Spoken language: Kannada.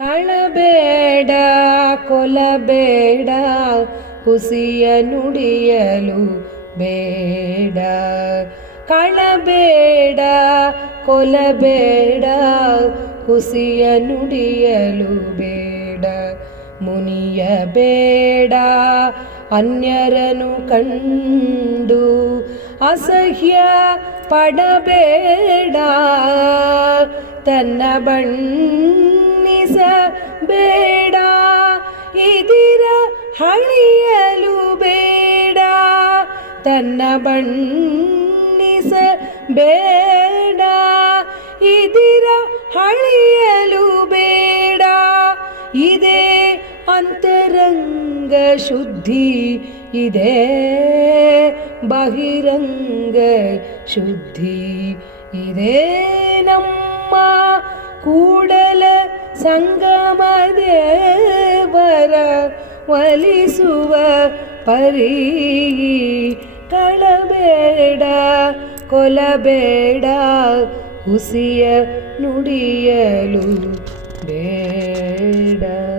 ಕಳಬೇಡ ಕೊಲಬೇಡ ಹುಸಿಯ ನುಡಿಯಲು ಬೇಡ. ಕಳಬೇಡ ಕೊಲಬೇಡ ಹುಸಿಯ ನುಡಿಯಲು ಬೇಡ. ಮುನಿಯ ಬೇಡ ಅನ್ಯರನು ಕಂಡು ಅಸಹ್ಯ ಪಡಬೇಡ. ತನ್ನ ಬಣ್ಣಿಸ ಬೇಡ, ಇದಿರ ಹಳಿಯಲು ಬೇಡ. ತನ್ನ ಬಣ್ಣಿಸ ಬೇಡ ಇದಿರ ಹಳಿಯಲು ಬೇಡ. ಇದೇ ಅಂತರಂಗ ಶುದ್ಧಿ, ಇದೆ ಬಹಿರಂಗ ಶುದ್ಧಿ. ಇದೇ ನಮ್ಮ ಕೂಡಲ ಸಂಗಮ ದೇವರ ಒಲಿಸುವ ಪರಿ ಕಳಬೇಡ ಕೊಲಬೇಡ ಹುಸಿಯ ನುಡಿಯಲು ಬೇಡ.